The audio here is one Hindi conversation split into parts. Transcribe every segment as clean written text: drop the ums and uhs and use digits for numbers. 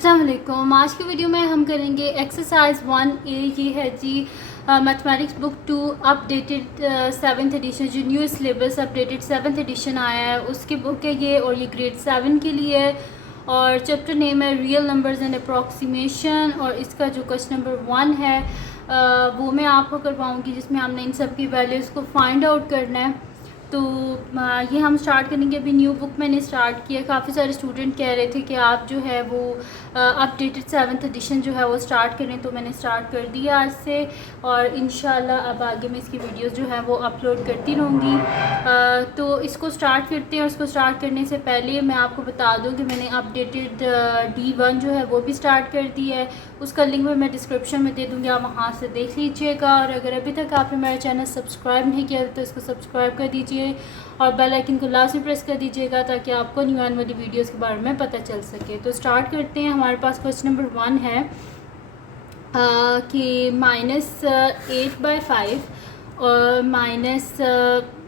अस्सलाम वालेकुम। आज की वीडियो में हम करेंगे एक्सरसाइज 1A। ये है जी mathematics book 2 updated 7th edition, जो new syllabus updated 7th edition आया है उसकी बुक है ये, और ये ग्रेड 7 के लिए है। और चैप्टर नेम है रियल नंबर्स एंड अप्रॉक्सीमेशन, और इसका जो क्वेश्चन नंबर 1 है वो मैं आपको करवाऊँगी, जिसमें हमने इन सब की वैल्यूज़ को फाइंड आउट करना है। तो ये हम स्टार्ट करेंगे। अभी न्यू बुक मैंने स्टार्ट किया। काफ़ी सारे स्टूडेंट कह रहे थे कि आप जो है वो अपडेटेड 7th एडिशन जो है वो स्टार्ट करें, तो मैंने स्टार्ट कर दिया आज से, और इंशाल्लाह अब आगे मैं इसकी वीडियोस जो है वो अपलोड करती रहूँगी। तो इसको स्टार्ट करते हैं, और इसको स्टार्ट करने से पहले मैं आपको बता दूँ कि मैंने अपडेटेड D1 जो है वो भी स्टार्ट कर दी है। उसका लिंक मैं डिस्क्रिप्शन में दे दूँगी, आप वहाँ से देख लीजिएगा। और अगर अभी तक आपने मेरा चैनल सब्सक्राइब नहीं किया तो इसको सब्सक्राइब कर दीजिए, और बेल आइकन को लाजमी प्रेस कर दीजिएगा ताकि आपको न्यू आने वाली वीडियोस के बारे में पता चल सके। तो स्टार्ट करते हैं। हमारे पास क्वेश्चन नंबर 1 है कि -8/5 और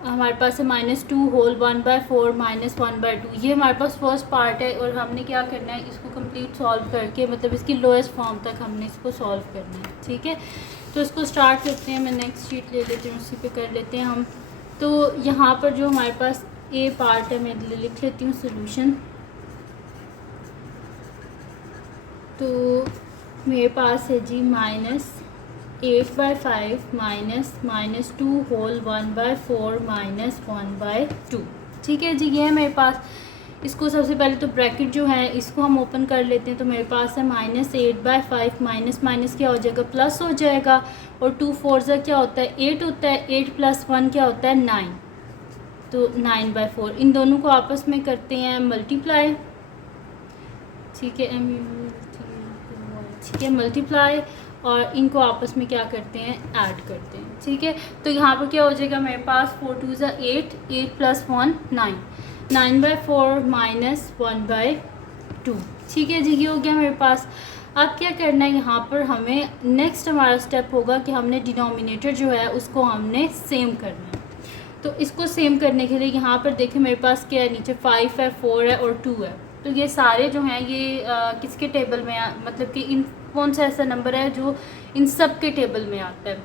हमारे पास है -2 होल 1/4 -1/2। ये हमारे पास फर्स्ट पार्ट है, और हमने क्या करना है, इसको कंप्लीट सॉल्व करके, मतलब इसकी लोएस्ट फॉर्म तक हमने इसको सॉल्व करना है। ठीक है, तो इसको स्टार्ट करते हैं। मैं नेक्स्ट शीट ले लेती हूँ, उसी पे कर लेते हैं हम। तो यहाँ पर जो हमारे पास ए पार्ट है, मैं लिख लेती हूँ सोल्यूशन। तो मेरे पास है जी -8/5 -2 होल 1/4 -1/2। ठीक है जी, ये है मेरे पास। इसको सबसे पहले तो ब्रैकेट जो है इसको हम ओपन कर लेते हैं। तो मेरे पास है -8/5 माइनस माइनस क्या हो जाएगा, प्लस हो जाएगा। और 2 4 क्या होता है, 8 होता है। 8 + 1 क्या होता है, 9। तो 9/4 इन दोनों को आपस में करते हैं मल्टीप्लाई। ठीक है, ठीक है, मल्टीप्लाई। और इनको आपस में क्या करते हैं, ऐड करते हैं। ठीक है, तो यहाँ पर क्या हो जाएगा, मेरे पास 4 2 = 8, 8 + 1 9, 9/4 -1/2। ठीक है जी, ये हो गया मेरे पास। अब क्या करना है, यहाँ पर हमें नेक्स्ट हमारा स्टेप होगा कि हमने डिनोमिनेटर जो है उसको हमने सेम करना है। तो इसको सेम करने के लिए यहाँ पर देखें, मेरे पास क्या है, नीचे 5 है, 4 है और 2 है। तो ये सारे जो हैं ये किसके टेबल में मतलब कि इन कौन सा ऐसा नंबर है जो इन सब के टेबल में आता है।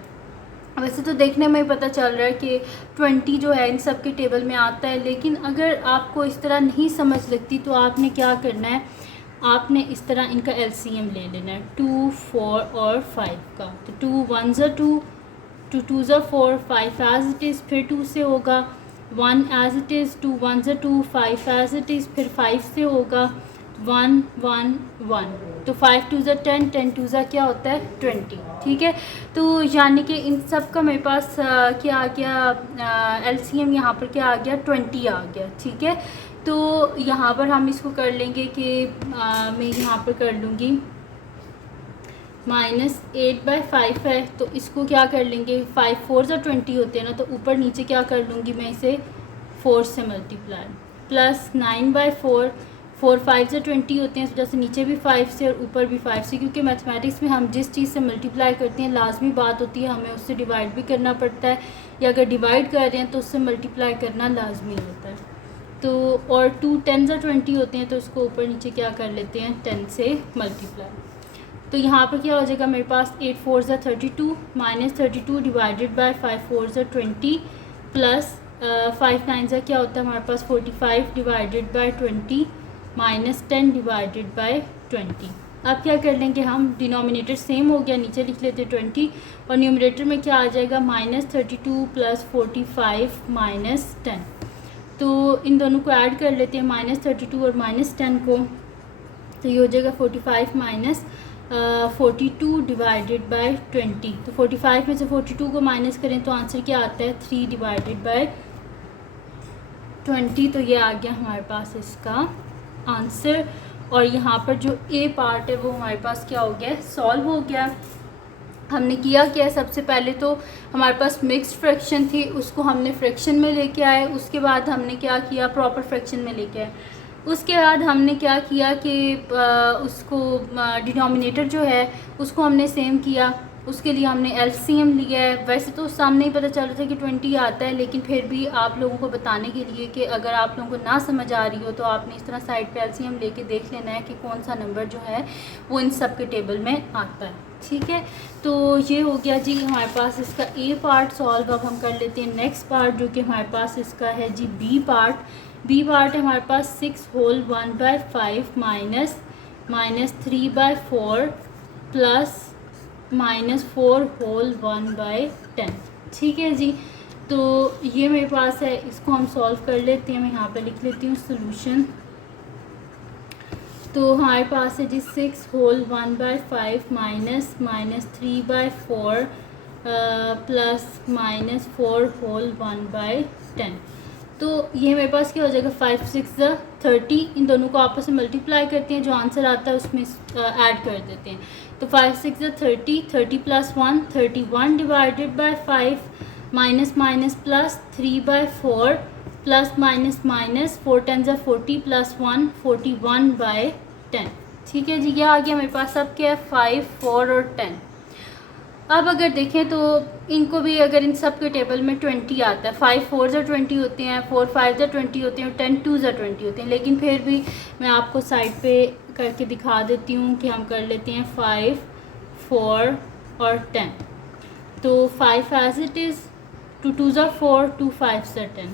वैसे तो देखने में ही पता चल रहा है कि 20 जो है इन सब के टेबल में आता है, लेकिन अगर आपको इस तरह नहीं समझ लगती तो आपने क्या करना है, आपने इस तरह इनका LCM ले लेना है, 2 4 और 5 का। तो 2 1 = 2, 2 2 = 4, 5 एज इट इज़, फिर 2 से होगा, 1 as it is, 2 1 = 2, 5 as it is, फिर 5 से होगा, 1 1 1। तो 5 2 = 10, 10 2 = क्या होता है, 20। ठीक है, तो यानी कि इन सब का मेरे पास क्या आ गया, LCM यहाँ पर क्या आ गया, 20 आ गया। ठीक है, तो यहाँ पर हम इसको कर लेंगे कि मैं यहाँ पर कर लूँगी -8/5 है, तो इसको क्या कर लेंगे, 5 4 = 20 होते हैं ना, तो ऊपर नीचे क्या कर लूँगी मैं, इसे 4 से मल्टीप्लाई, प्लस 9/4, 4 5 = 20 होते हैं, इस वजह से नीचे भी 5 से और ऊपर भी 5 से, क्योंकि मैथमेटिक्स में हम जिस चीज़ से मल्टीप्लाई करते हैं लाजमी बात होती है हमें उससे डिवाइड भी करना पड़ता है, या अगर डिवाइड कर रहे हैं तो उससे मल्टीप्लाई करना लाजमी होता है। तो और 2 10 = 20 होते हैं, तो इसको ऊपर नीचे क्या कर लेते हैं, 10 से मल्टीप्लाई। तो यहाँ पर क्या हो जाएगा, मेरे पास 8 4 = 32 -32 डिवाइडेड बाय 5 4 = 20 प्लस 5 9 क्या होता है हमारे पास, 45 डिवाइडेड बाय 20 -10 डिवाइडेड बाय 20। अब क्या कर लेंगे हम, डिनोमिनेटर सेम हो गया, नीचे लिख लेते 20, और न्यूमरेटर में क्या आ जाएगा, -32 प्लस 45 -10। तो इन दोनों को ऐड कर लेते हैं, -32 और -10 को। तो ये हो जाएगा 45 माइनस 42 डिवाइडेड बाय 20। तो 45 में से 42 को माइनस करें तो आंसर क्या आता है, 3 डिवाइडेड बाय 20। तो ये आ गया हमारे पास इसका आंसर। और यहाँ पर जो ए पार्ट है वो हमारे पास क्या हो गया, सॉल्व हो गया। हमने किया क्या, सबसे पहले तो हमारे पास मिक्स्ड फ्रैक्शन थी, उसको हमने फ्रैक्शन में लेके आए। उसके बाद हमने क्या किया, प्रॉपर फ्रैक्शन में लेके आए। उसके बाद हमने क्या किया कि उसको डिनोमिनेटर जो है उसको हमने सेम किया। उसके लिए हमने एलसीएम लिया है। वैसे तो सामने ही पता चल रहा था कि 20 आता है, लेकिन फिर भी आप लोगों को बताने के लिए कि अगर आप लोगों को ना समझ आ रही हो तो आपने इस तरह साइड पे एलसीएम लेके देख लेना है कि कौन सा नंबर जो है वो इन सब के टेबल में आता है। ठीक है, तो ये हो गया जी हमारे पास इसका ए पार्ट सॉल्व। अब हम कर लेते हैं नेक्स्ट पार्ट जो कि हमारे पास इसका है जी बी पार्ट। बी पार्ट है हमारे पास 6 होल 1/5 माइनस 3/4 प्लस -4 होल 1/10। ठीक है जी, तो ये मेरे पास है, इसको हम सॉल्व कर लेते हैं। मैं यहाँ पे लिख लेती हूँ सोल्यूशन। तो हमारे पास है जी 6 होल 1/5 माइनस 3/4 प्लस -4 होल 1/10। तो ये मेरे पास क्या हो जाएगा, 5 6 30। इन दोनों को आपस में मल्टीप्लाई करते हैं, जो आंसर आता है उसमें ऐड कर देते हैं। तो 5 6 30, 30 plus 1 31 divided by 5 minus plus 3/4 plus minus 4 10 40 plus 1 41/10। ठीक है जी, ये आ गया मेरे पास। अब क्या है, 5 4 और 10। अब अगर देखें तो इनको भी, अगर इन सब के टेबल में 20 आता है, 5 4 20 होते हैं, 4 5 20 होते हैं और 10 2 20 होते हैं, लेकिन फिर भी मैं आपको साइड पे करके दिखा देती हूँ कि हम कर लेते हैं 5 4 और 10। तो 5 एज इट इज़, 2 2 4, 2 5 10।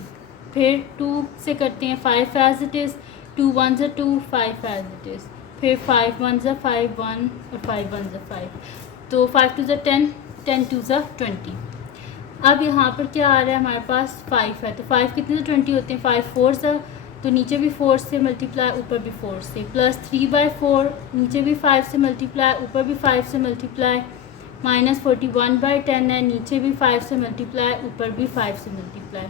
फिर 2 से करते हैं 5 as it is, 2 1 2, 5 as it is. फिर 5 1 5 1 और 5 1 5। तो 5 2 10, 10 2 20। अब यहाँ पर क्या आ रहा है, हमारे पास 5 है, तो 5 कितने से 20 होते हैं, 5 4 सा, तो नीचे भी 4 से मल्टीप्लाई, ऊपर भी 4 से, प्लस 3/4, नीचे भी 5 से मल्टीप्लाई, ऊपर भी 5 से मल्टीप्लाई, माइनस 41/10 है, नीचे भी 5 से मल्टीप्लाई, ऊपर भी 5 से मल्टीप्लाई।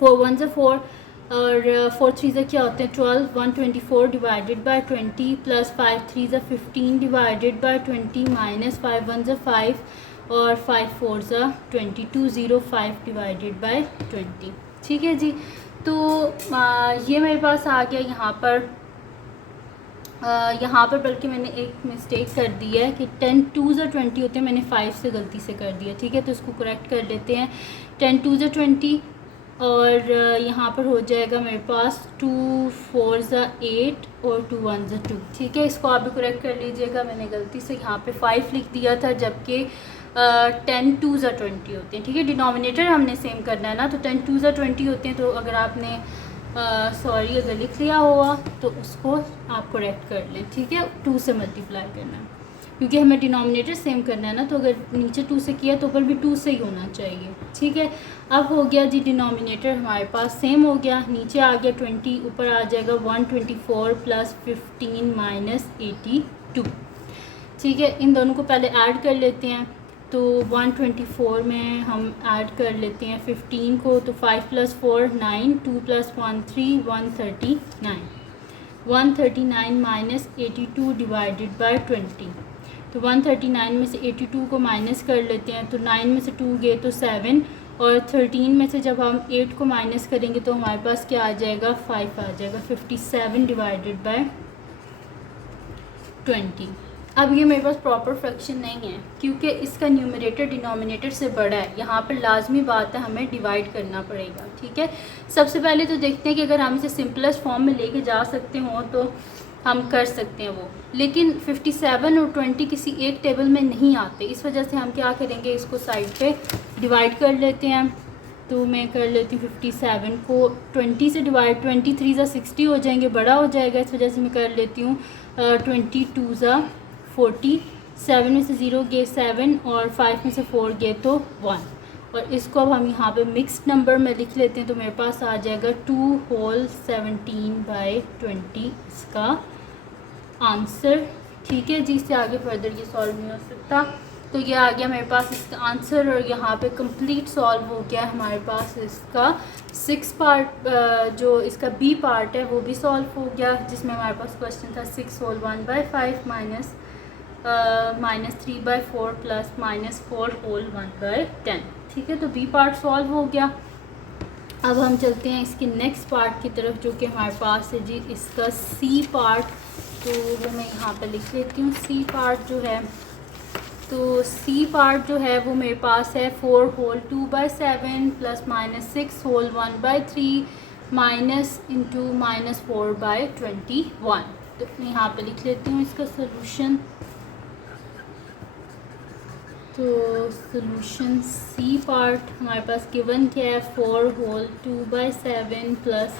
4 1 4 और 4 3 क्या होते हैं, 12, 124 divided by 20 plus 5 3 15 divided by 20 minus 5 1 5 और 5 4 22 05 डिवाइडेड बाय 20। ठीक है जी, तो ये मेरे पास आ गया यहाँ पर बल्कि मैंने एक मिस्टेक कर दी है कि 10 2 20 होते हैं, मैंने 5 से गलती से कर दिया। ठीक है, तो इसको करेक्ट कर लेते हैं। 10 2 20 और यहाँ पर हो जाएगा मेरे पास 2 4 8 और 2 1 2। ठीक है, इसको आप भी करेक्ट कर लीजिएगा। मैंने गलती से यहाँ पे 5 लिख दिया था, जबकि 10 2 20 होते हैं। ठीक है, डिनोमिनेटर हमने सेम करना है ना, तो 10 2 20 होते हैं। तो अगर आपने अगर लिख लिया होगा तो उसको आप करेक्ट कर लें। ठीक है, 2 से मल्टीप्लाई करना है, क्योंकि हमें डिनोमिनेटर सेम करना है ना, तो अगर नीचे 2 से किया तो ऊपर भी 2 से ही होना चाहिए। ठीक है, अब हो गया जी डिनोमिनेटर हमारे पास सेम हो गया, नीचे आ गया 20, ऊपर आ जाएगा 124 प्लस 15 माइनस 82। ठीक है, इन दोनों को पहले ऐड कर लेते हैं। तो 124 में हम ऐड कर लेते हैं 15 को, तो 5 + 4 9, 2 + 1 3, 139। 139 माइनस 82 डिवाइडेड बाय 20। तो 139 में से 82 को माइनस कर लेते हैं, तो 9 में से 2 गए तो 7, और 13 में से जब हम 8 को माइनस करेंगे तो हमारे पास क्या आ जाएगा, 5 आ जाएगा। 57 डिवाइडेड बाय 20। अब ये मेरे पास प्रॉपर फ्रैक्शन नहीं है, क्योंकि इसका न्यूमरेटर डिनोमिनेटर से बड़ा है। यहाँ पर लाजमी बात है, हमें डिवाइड करना पड़ेगा। ठीक है, सबसे पहले तो देखते हैं कि अगर हम इसे सिंपलेस्ट फॉर्म में लेके जा सकते हों तो हम कर सकते हैं वो, लेकिन 57 और 20 किसी एक टेबल में नहीं आते। इस वजह से हम क्या करेंगे, इसको साइड पे डिवाइड कर लेते हैं। तो मैं कर लेती हूँ 57 को 20 से डिवाइड, 23 60 हो जाएंगे, बड़ा हो जाएगा। इस वजह से मैं कर लेती हूँ 22 40, 7 में से 0 गए 7 और 5 में से 4 गए तो 1। और इसको अब हम यहाँ पे मिक्स्ड नंबर में लिख लेते हैं, तो मेरे पास आ जाएगा 2 होल 17/20 इसका आंसर। ठीक है जी, इससे आगे फर्दर ये सॉल्व नहीं हो सकता। तो ये आ गया मेरे पास इसका आंसर, और यहाँ पे कंप्लीट सॉल्व हो गया हमारे पास इसका 6 पार्ट। जो इसका बी पार्ट है वो भी सॉल्व हो गया, जिसमें हमारे पास क्वेश्चन था 6 होल 1/5 माइनस -3/4 प्लस -4 होल 1/10। ठीक है, तो बी पार्ट सॉल्व हो गया। अब हम चलते हैं इसके नेक्स्ट पार्ट की तरफ, जो कि हमारे पास है जी इसका सी पार्ट। तो वो मैं यहाँ पर लिख लेती हूँ। सी पार्ट जो है तो सी पार्ट जो है वो मेरे पास है 4 whole 2/7 plus -6 whole 1/3 minus into -4/21। तो यहाँ पे लिख लेती हूँ इसका सोल्यूशन। तो सोल्यूशन सी पार्ट हमारे पास गिवन क्या है, 4 होल 2/7 प्लस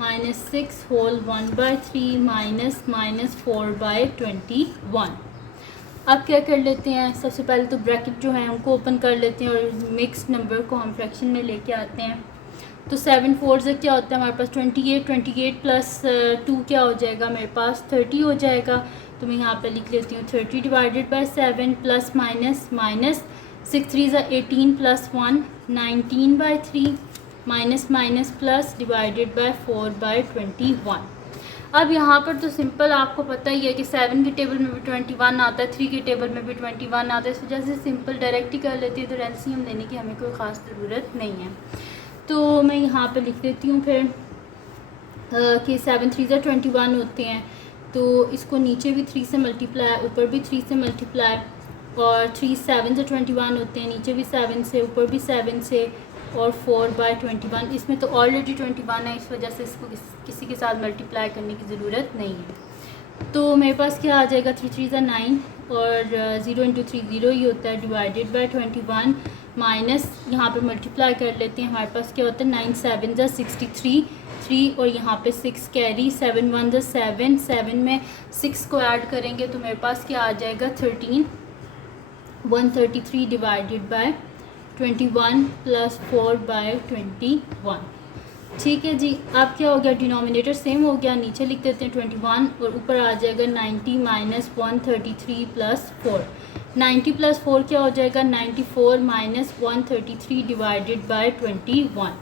-6 होल 1/3 माइनस -4/21। अब क्या कर लेते हैं, सबसे पहले तो ब्रैकेट जो है उनको ओपन कर लेते हैं और मिक्स नंबर को हम फ्रैक्शन में लेके आते हैं। तो 7 4 से क्या होता है हमारे पास 28 प्लस 2 क्या हो जाएगा मेरे पास 30 हो जाएगा। तो मैं यहाँ पे लिख लेती हूँ 30 डिवाइडेड बाय 7 प्लस माइनस 6 3 ज़ा 18 plus 1 19/3 minus plus divided by 4/21। अब यहाँ पर तो सिंपल आपको पता ही है कि 7 के टेबल में भी 21 आता है, 3 के टेबल में भी 21 आता है। इस वजह से सिंपल डायरेक्ट ही कर लेती है, तो एलसीएम लेने की हमें कोई ख़ास ज़रूरत नहीं है। तो मैं यहाँ पे लिख देती हूँ फिर कि 7 3 ज़ा 21 होते हैं। तो इसको नीचे भी 3 से मल्टीप्लाई, ऊपर भी 3 से मल्टीप्लाई, और 3 7 से 21 होते हैं, नीचे भी 7 से, ऊपर भी 7 से, और 4/21। इसमें तो ऑलरेडी 21 है, इस वजह से इसको किसी के साथ मल्टीप्लाई करने की ज़रूरत नहीं है। तो मेरे पास क्या आ जाएगा 3 3 ज़ा 9 और 0 इंटू 3 0 ही होता है, डिवाइडेड बाय 21 माइनस यहाँ पे मल्टीप्लाई कर लेते हैं। हमारे पास क्या होता है 9 7 ज़ा 63 3 और यहाँ पे 6 कैरी, 7 1 ज़ा 7, 7 में 6 को ऐड करेंगे तो मेरे पास क्या आ जाएगा 13 133 डिवाइडेड बाय 21 प्लस 4/21। ठीक है जी। अब क्या हो गया, डिनोमिनेटर सेम हो गया, नीचे लिख देते हैं 21 और ऊपर आ जाएगा 90 माइनस 133 प्लस 4। 90 प्लस 4 क्या हो जाएगा 94 माइनस 133 डिवाइडेड बाय 21।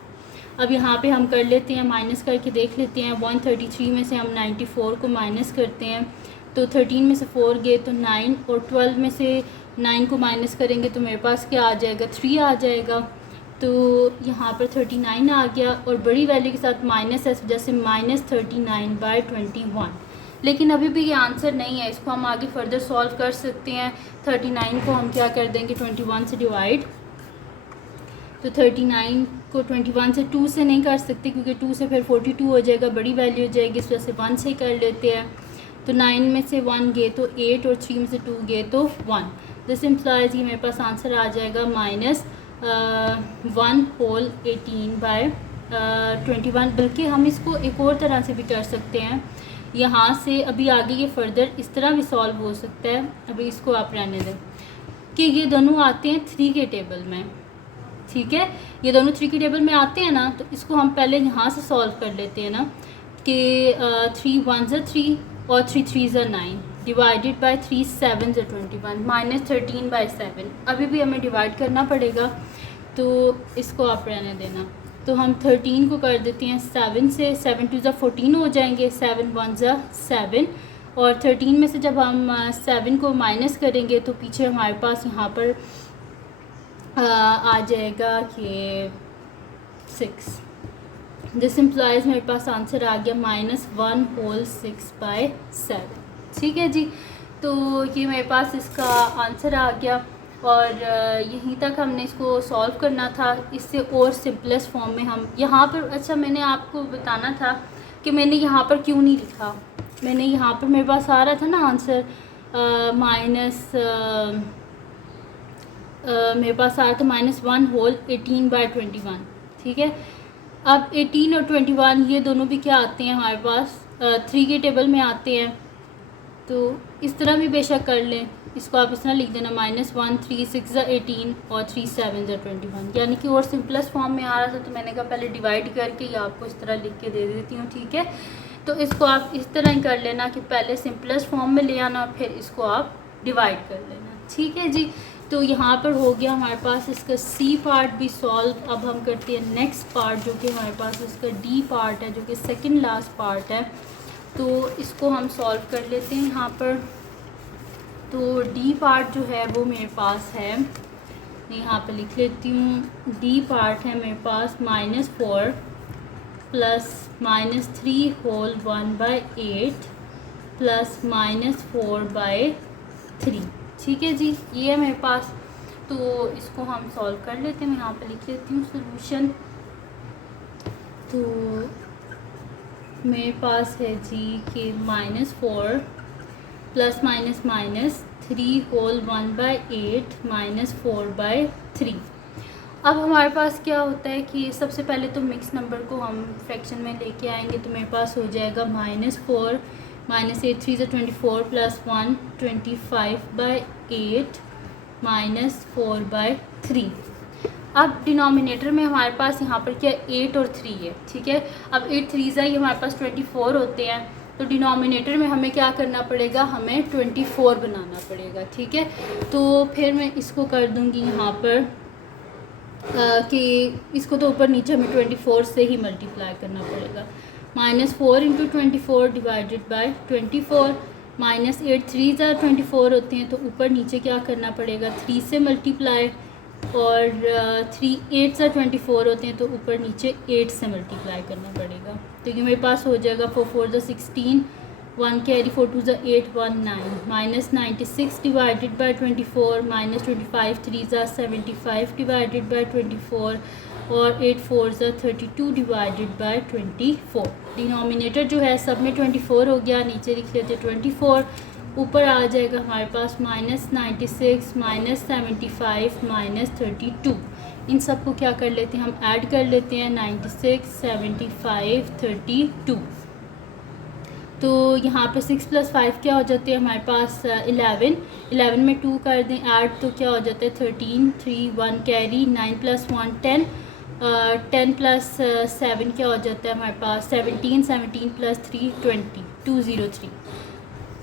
अब यहाँ पे हम कर लेते हैं, माइनस करके देख लेते हैं। 133 में से हम 94 को माइनस करते हैं तो 13 में से 4 गए तो 9, और 12 में से 9 को माइनस करेंगे तो मेरे पास क्या आ जाएगा 3 आ जाएगा। तो यहाँ पर 39 आ गया और बड़ी वैल्यू के साथ माइनस है, इस वजह से -39/21। लेकिन अभी भी ये आंसर नहीं है, इसको हम आगे फर्दर सॉल्व कर सकते हैं। 39 को हम क्या कर देंगे 21 से डिवाइड, तो 39 को 21 से 2 से नहीं कर सकते क्योंकि 2 से फिर 42 हो जाएगा, बड़ी वैल्यू हो जाएगी, इस वजह से 1 से ही कर लेते हैं। तो 9 में से 1 गए तो 8 और 3 में से 2 गए तो 1। दिस इम्प्लाइज कि मेरे पास आंसर आ जाएगा -1 होल 18/21। बल्कि हम इसको एक और तरह से भी कर सकते हैं, यहाँ से अभी आगे ये फर्दर इस तरह भी सॉल्व हो सकता है। अभी इसको आप रहने दें कि ये दोनों आते हैं 3 के टेबल में। ठीक है, ये दोनों 3 के टेबल में आते हैं ना, तो इसको हम पहले यहाँ से सॉल्व कर लेते हैं ना कि 3 1 ज़ा 3 और 3 3 ज़ा 9 डिवाइडेड बाय 3 7 ज़ा 21 माइनस 13/7। अभी भी हमें डिवाइड करना पड़ेगा, तो इसको आप रहने देना। तो हम 13 को कर देते हैं 7 से, 7 2 ज़ा 14 हो जाएंगे, 7 1 ज़ा 7, और 13 में से जब हम 7 को माइनस करेंगे तो पीछे हमारे पास यहाँ पर आ जाएगा कि 6। दिस इम्प्लाइज मेरे पास आंसर आ गया -1 होल 6/7। ठीक है जी, तो ये मेरे पास इसका आंसर आ गया और यहीं तक हमने इसको सॉल्व करना था। इससे और सिंपलेस्ट फॉर्म में हम यहाँ पर, अच्छा मैंने आपको बताना था कि मैंने यहाँ पर क्यों नहीं लिखा। मैंने यहाँ पर मेरे पास आ रहा था ना आंसर मेरे पास आ रहा था -1 होल 18/21। ठीक है, अब 18 और 21 ये दोनों भी क्या आते हैं हमारे पास 3 के टेबल में आते हैं। तो इस तरह भी बेशक कर लें, इसको आप इस तरह लिख देना -1 3 6 ज़ा 18 और 3 7 ज़ा 21, यानी कि और सिंपलेस्ट फॉर्म में आ रहा था। तो मैंने कहा पहले डिवाइड करके या आपको इस तरह लिख के दे देती हूँ। ठीक है, तो इसको आप इस तरह ही कर लेना कि पहले सिंपलेस्ट फॉर्म में ले आना और फिर इसको आप डिवाइड कर लेना। ठीक है जी, तो यहाँ पर हो गया हमारे पास इसका सी पार्ट भी सॉल्व। अब हम करते हैं नेक्स्ट पार्ट जो कि हमारे पास इसका डी पार्ट है, जो कि सेकंड लास्ट पार्ट है। तो इसको हम सॉल्व कर लेते हैं यहाँ पर। तो डी पार्ट जो है वो मेरे पास है, मैं यहाँ पे लिख लेती हूँ। डी पार्ट है मेरे पास -4 प्लस -3 होल 1/8 प्लस -4/3। ठीक है जी, ये है मेरे पास। तो इसको हम सॉल्व कर लेते हैं। मैं यहाँ पे लिख लेती हूँ सोल्यूशन। तो मेरे पास है जी कि -4 प्लस माइनस माइनस 3 होल 1/8 -4/3। अब हमारे पास क्या होता है कि सबसे पहले तो मिक्स नंबर को हम फ्रैक्शन में लेके आएंगे। तो मेरे पास हो जाएगा -4 -8 3 = 24 प्लस 1 25/8 -4/3। अब डिनोमिनेटर में हमारे पास यहाँ पर क्या 8 और 3 है, ठीक है। अब 8 3 ये हमारे पास 24 होते हैं। तो डिनोमिनेटर में हमें क्या करना पड़ेगा, हमें 24 बनाना पड़ेगा, ठीक है। तो फिर मैं इसको कर दूँगी यहाँ पर कि इसको तो ऊपर नीचे हमें 24 से ही मल्टीप्लाई करना पड़ेगा। -4 × 24 डिवाइडेड बाय 24 -8 3 = 24 होते हैं। तो ऊपर नीचे क्या करना पड़ेगा, 3 से मल्टीप्लाई, और 3 8 = 24 होते हैं। तो ऊपर नीचे 8 से मल्टीप्लाई करना पड़ेगा। तो ये मेरे पास हो जाएगा 4 4 = 16 1 carry 4 2 = 8 1 9 -96 divided by 24 -25 3 = 75 divided by 24 और 8 4 = 32 डिवाइडेड बाय 24। डिनोमिनेटर जो है सब में 24 हो गया, नीचे लिख लेते 24, ऊपर आ जाएगा हमारे पास -96 -75 -32। इन सब को क्या कर लेते हैं, हम ऐड कर लेते हैं 96 75 32। तो यहाँ पे 6 + 5 क्या हो जाते हैं हमारे पास 11 11 में 2 कर दें ऐड, तो क्या हो जाता है 13 3 1 कैरी 9 + 1 10 10 + 7 क्या हो जाता है हमारे पास 17 17 + 3 20 203।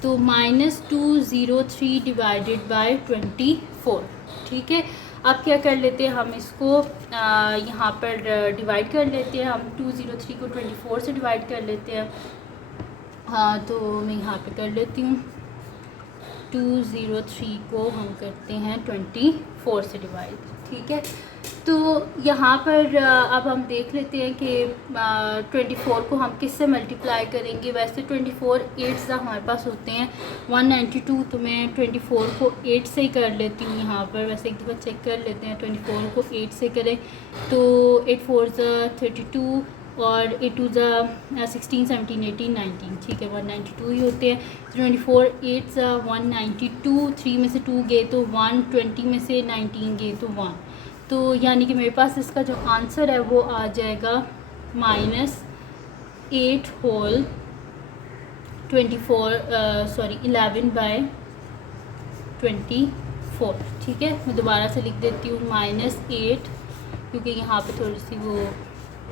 तो -203 डिवाइडेड बाय 24, ठीक है। अब क्या कर लेते हैं, हम इसको यहाँ पर डिवाइड कर लेते हैं। हम 203 को 24 से डिवाइड कर लेते हैं। हाँ, तो मैं यहाँ पे कर लेती हूँ। 203 को हम करते हैं 24 से डिवाइड, ठीक है। तो यहाँ पर अब हम देख लेते हैं कि 24 को हम किस से मल्टीप्लाई करेंगे। वैसे 24 8 हमारे पास होते हैं 192, तो मैं 24 को 8 से ही कर लेती हूँ यहाँ पर। वैसे एक दफ़ा चेक कर लेते हैं, 24 को 8 से करें तो 8 4 = 32 और 8 2 = 16 17 18 19, ठीक है, 192 ही होते हैं। 24 8 = 192, 3 में से 2 गए तो 1, 20 में से 19 गए तो 1। तो यानी कि मेरे पास इसका जो आंसर है वो आ जाएगा -8 होल 11/24, ठीक है। मैं दोबारा से लिख देती हूँ -8, क्योंकि यहाँ पे थोड़ी सी वो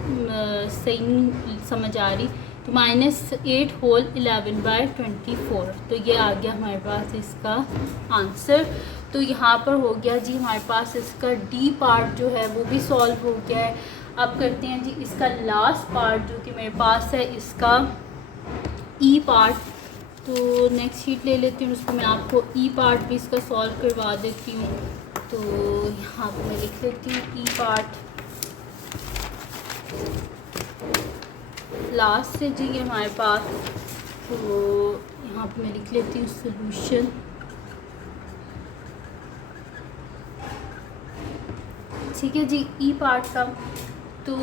सही नहीं समझ आ रही। तो -8 होल 11/24, तो ये आ गया हमारे पास इसका आंसर। तो यहाँ पर हो गया जी हमारे पास इसका डी पार्ट जो है वो भी सॉल्व हो गया है। अब करते हैं जी इसका लास्ट पार्ट जो कि मेरे पास है, इसका ई पार्ट। तो नेक्स्ट शीट ले लेती हूँ, उसको मैं आपको ई पार्ट भी इसका सॉल्व करवा देती हूँ। तो यहाँ पर मैं लिख लेती हूँ ई पार्ट लास्ट से जी हमारे पास। तो यहाँ पे मैं लिख लेती हूँ सोल्यूशन। ठीक है जी, ई पार्ट का। तो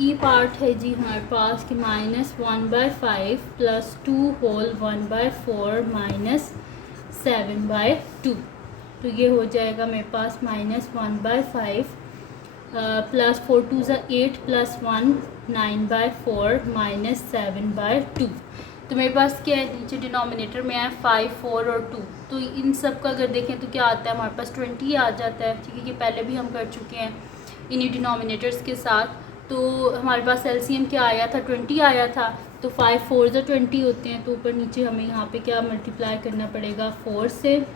ई पार्ट है जी हमारे पास कि -1/5 + 2 होल 1/4 -7/2। तो ये हो जाएगा मेरे पास -1/5 + 4 2 = 8 + 1 9/4 -7/2। तो मेरे पास क्या है, नीचे डिनोमिनेटर में है 5 4 और 2। तो इन सब का अगर देखें तो क्या आता है हमारे पास 20 आ जाता है, ठीक है। कि पहले भी हम कर चुके हैं इन्हीं डिनोमिनेटर्स के साथ। तो हमारे पास एलसीएम क्या आया था, 20 आया था। तो 5 4 = 20 होते हैं। तो ऊपर नीचे हमें यहाँ पे क्या मल्टीप्लाई करना पड़ेगा 4 से,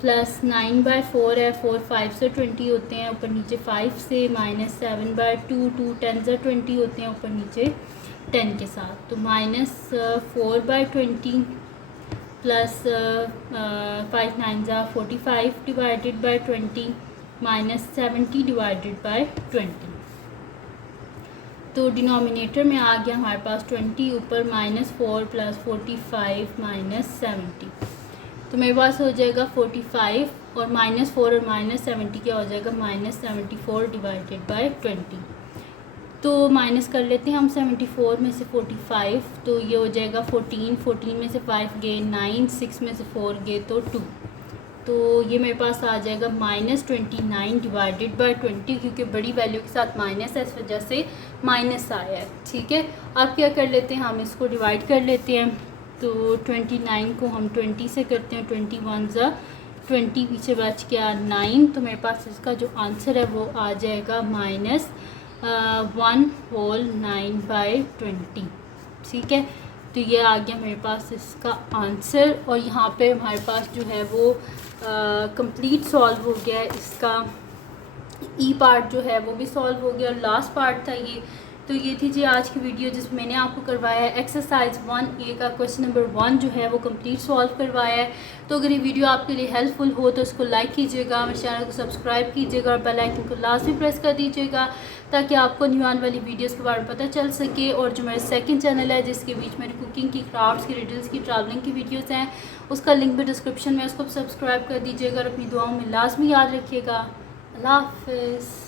प्लस 9/4 है, 4 5 से 20 होते हैं, ऊपर नीचे 5 से, -7/2 2 10 = 20 होते हैं, ऊपर नीचे 10 के साथ। तो -4/20 plus 5 9 = 45 divided by 20 -70 divided by 20। तो डिनोमिनेटर में आ गया हमारे पास 20, ऊपर -4 + 45 -70। तो मेरे पास हो जाएगा 45 और -4 और -70 क्या हो जाएगा -74 डिवाइडेड बाय 20। तो माइनस कर लेते हैं हम 74 में से 45, तो ये हो जाएगा 14 में से 5 गए 9, 6 में से 4 गए तो 2। तो ये मेरे पास आ जाएगा -29 डिवाइडेड बाय 20, क्योंकि बड़ी वैल्यू के साथ माइनस है इस वजह से माइनस आया है। ठीक है, अब क्या कर लेते हैं, हम इसको डिवाइड कर लेते हैं। तो 29 को हम 20 से करते हैं, 21 ज़ा 20 पीछे बच गया 9, तो मेरे पास इसका जो आंसर है वो आ जाएगा -1/9/20। ठीक है, तो ये आ गया मेरे पास इसका आंसर। और यहाँ पे हमारे पास जो है वो कंप्लीट सॉल्व हो गया है। इसका ई पार्ट जो है वो भी सॉल्व हो गया और लास्ट पार्ट था ये। तो ये थी जी आज की वीडियो जिसमें मैंने आपको करवाया है एक्सरसाइज 1A का क्वेश्चन नंबर 1 जो है वो कंप्लीट सॉल्व करवाया है। तो अगर ये वीडियो आपके लिए हेल्पफुल हो तो इसको लाइक कीजिएगा, मेरे चैनल को सब्सक्राइब कीजिएगा और बेल आइकन को लाजमी प्रेस कर दीजिएगा ताकि आपको न्यू आने वाली वीडियोस के बारे में पता चल सके। और जो मेरा सेकंड चैनल है जिसके बीच मेरी कुकिंग की, क्राफ्ट्स की, रिडल्स की, ट्रैवलिंग की वीडियोस हैं, उसका लिंक भी डिस्क्रिप्शन में, उसको सब्सक्राइब कर दीजिएगा और अपनी दुआओं में लाजमी याद रखिएगा। अल्लाह हाफ़िज़।